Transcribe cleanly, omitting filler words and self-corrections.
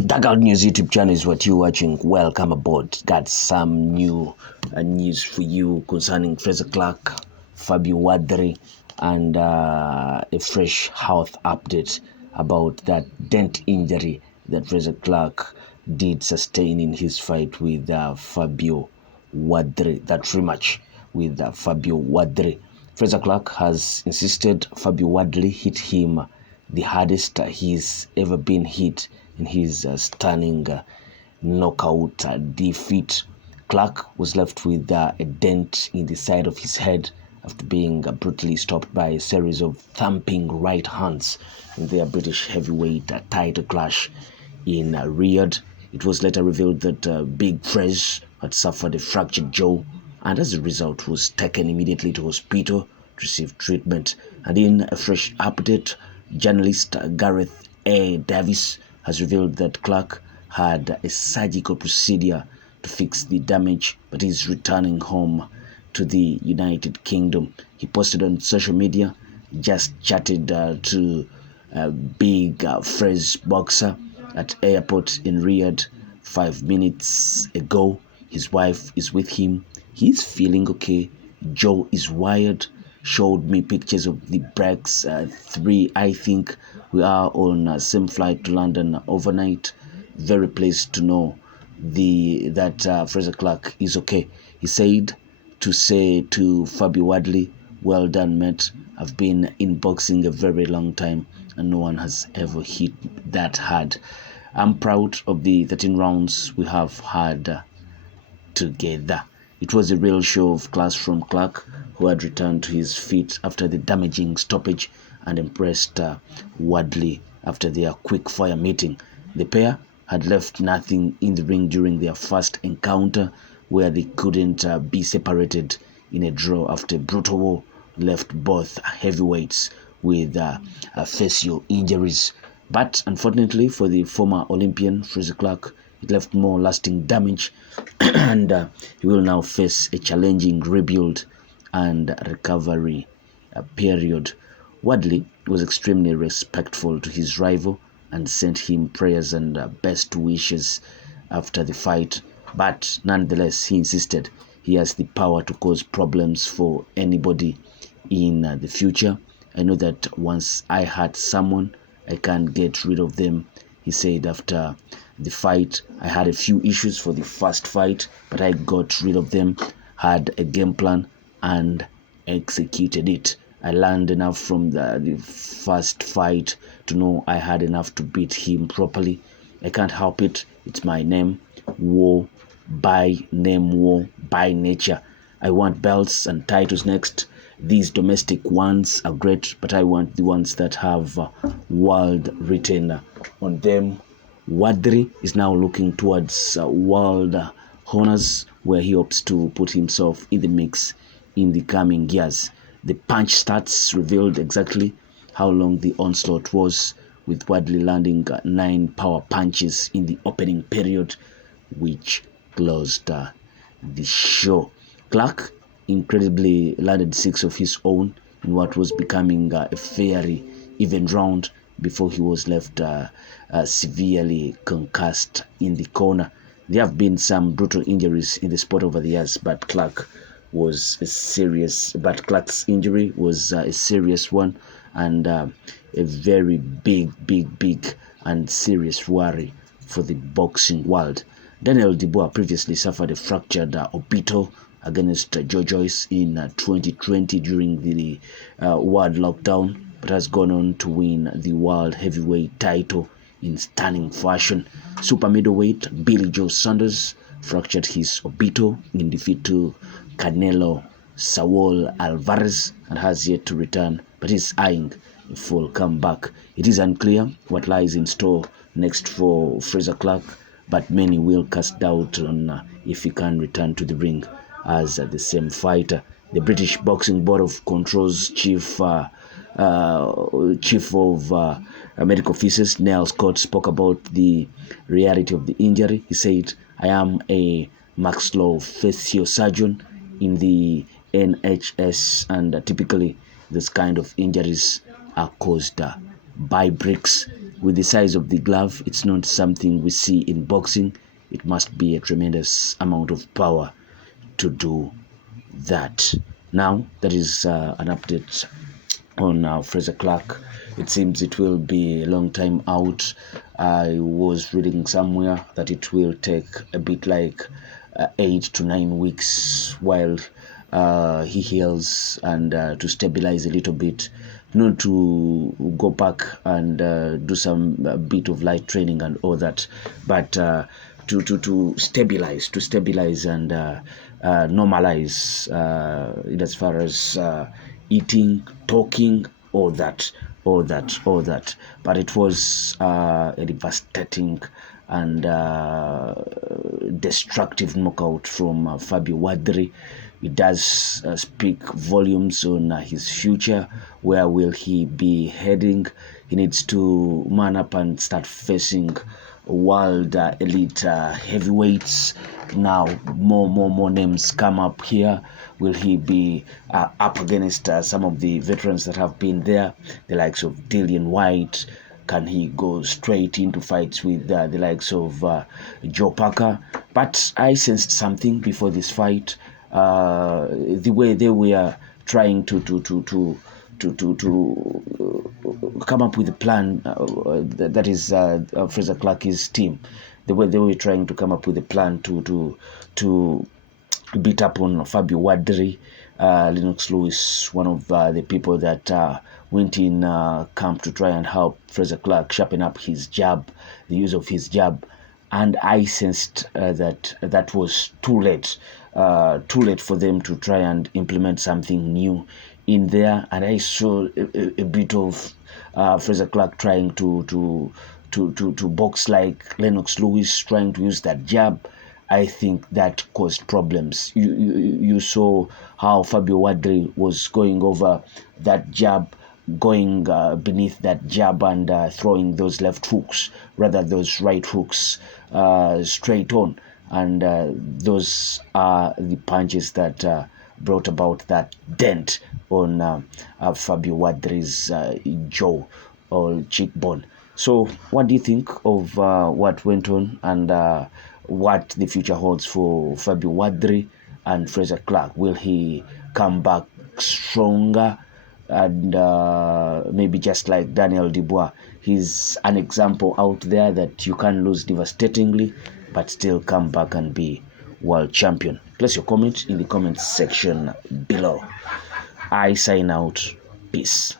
Dugout News YouTube channel is what you're watching. Welcome aboard. Got some new news for you concerning Frazer Clarke, Fabio Wardley, and a fresh health update about that dent injury that Frazer Clarke did sustain in his fight with Fabio Wardley, that rematch with Fabio Wardley. Frazer Clarke has insisted Fabio Wardley hit him the hardest he's ever been hit in his stunning knockout defeat. Clarke was left with a dent in the side of his head after being brutally stopped by a series of thumping right hands in their British heavyweight title clash in Riyadh. It was later revealed that Big Frazer had suffered a fractured jaw and as a result was taken immediately to hospital to receive treatment. And in a fresh update, journalist Gareth A. Davis has revealed that Clarke had a surgical procedure to fix the damage, but is returning home to the United Kingdom. He posted on social media, just chatted to Big Frazer boxer at airport in Riyadh 5 minutes ago. His wife is with him. He's feeling okay. Jaw is wired. Showed me pictures of the breaks. 3, I think. We are on same flight to London overnight. Very pleased to know that Frazer Clarke is okay. He said to say to Fabio Wardley, well done, mate. I've been in boxing a very long time and no one has ever hit that hard. I'm proud of the 13 rounds we have had together. It was a real show of class from Clarke, who had returned to his feet after the damaging stoppage and impressed Wardley after their quick-fire meeting. The pair had left nothing in the ring during their first encounter, where they couldn't be separated in a draw after a brutal war left both heavyweights with facial injuries. But unfortunately for the former Olympian Frazer Clarke, it left more lasting damage and he will now face a challenging rebuild and recovery period. Wardley was extremely respectful to his rival and sent him prayers and best wishes after the fight, but nonetheless he insisted he has the power to cause problems for anybody in the future. I know that once I hurt someone, I can't get rid of them, he said after the fight. I had a few issues for the first fight, but I got rid of them, had a game plan and executed it. I learned enough from the first fight to know I had enough to beat him properly. I can't help it. It's my name. War by name, war by nature. I want belts and titles next. These domestic ones are great, but I want the ones that have world written on them. Wardley is now looking towards world honors, where he hopes to put himself in the mix in the coming years. The punch stats revealed exactly how long the onslaught was, with Wardley landing 9 power punches in the opening period, which closed the show. Clarke incredibly landed 6 of his own in what was becoming a fairly even round before he was left severely concussed in the corner. There have been some brutal injuries in the sport over the years, but Clarke's injury was a serious one and a very big and serious worry for the boxing world. Daniel Dubois previously suffered a fractured orbital against Joe Joyce in 2020 during the world lockdown, but has gone on to win the world heavyweight title in stunning fashion. Super middleweight Billy Joe Saunders fractured his orbital in defeat to Canelo Saul Alvarez and has yet to return, but is eyeing a full comeback. It is unclear what lies in store next for Frazer Clarke, but many will cast doubt on if he can return to the ring as the same fighter. The British Boxing Board of Control's chief of medical officers, Neil Scott, spoke about the reality of the injury. He said, I am a maxillofacial surgeon in the NHS, and typically this kind of injuries are caused by bricks. with the size of the glove, it's not something we see in boxing. It must be a tremendous amount of power to do that. Now, that is an update on Frazer Clarke. It seems it will be a long time out. I was reading somewhere that it will take a bit like 8 to 9 weeks while he heals and to stabilize a little bit, not to go back and do some bit of light training and all that, but to stabilize and normalize in as far as eating, talking, all that. But it was a devastating and destructive knockout from Fabio Wardley. It does speak volumes on his future. Where will he be heading? He needs to man up and start facing world elite heavyweights. Now more names come up here. Will he be up against some of the veterans that have been there, the likes of Dillian White? Can he go straight into fights with the likes of Joe Parker? But I sensed something before this fight. The way they were trying to come up with a plan, that is Frazer Clarke's team. The way they were trying to come up with a plan to beat up on Fabio Wardley. Lennox Lewis, one of the people that went in camp to try and help Frazer Clarke sharpen up his jab, the use of his jab. And I sensed that was too late for them to try and implement something new in there. And I saw a bit of Frazer Clarke trying to box like Lennox Lewis, trying to use that jab. I think that caused problems. You saw how Fabio Wardley was going over that jab, going beneath that jab and throwing those left hooks, rather those right hooks straight on. And those are the punches that brought about that dent on Fabio Wardley's jaw or cheekbone. So what do you think of what went on and what the future holds for Fabio Wardley and Frazer Clarke? Will he come back stronger? And maybe just like Daniel Dubois, he's an example out there that you can lose devastatingly but still come back and be world champion. Place your comment in the comment section below. I sign out. Peace.